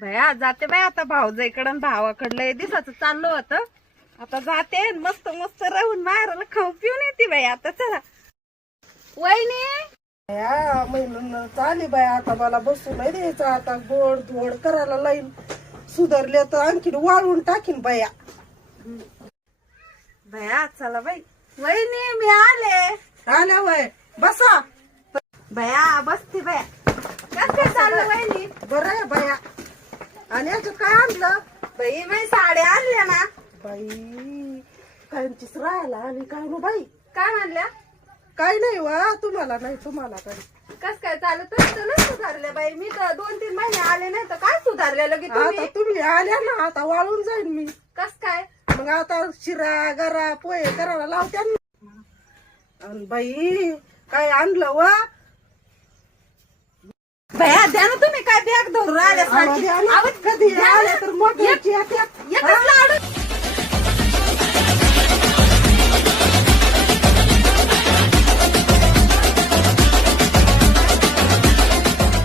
भया जाते बाय आता भाऊजाईकडं भावाकडलं दिसाचं चाललं होतं. आता जाते मस्त मस्त राहून मारायला खाऊ पिऊन येते बाई आता चला. वहिनी! या चाली बाय आता मला बसू नाही द्यायचं आता गोड धोड करायला लाईन. सुधारले तर आणखीन वाळून टाकीन बाया. भया चला बाई. वहिनी मी आले. आल्या वय बसा. भया बसते भया कसं काय चाललं वहिनी? बरं आहे बाया. आणि याच्यात काय आणलं? बाई बाई साड्या आणल्या ना. बाई कायमचीच राहायला आली काय नो बाई? काय म्हणल्या? काय नाही वा तुम्हाला नाही तुम्हाला काही कस काय चाललं तर तुला सुधारले बाई? मी तर दोन तीन महिने आले नाही तर काय सुधारले लगे आता तुम्ही तुम्ही आल्या ना आता वाळून जाईन मी. कस काय? मग आता शिरा गरा पोहे करायला लावत्या ना. अन बाई काय आणलं वा? भया द्या ना तुम्ही काय बॅग धरून आम्हाला सारखी. आवाज द्या ना. आल्या लाडू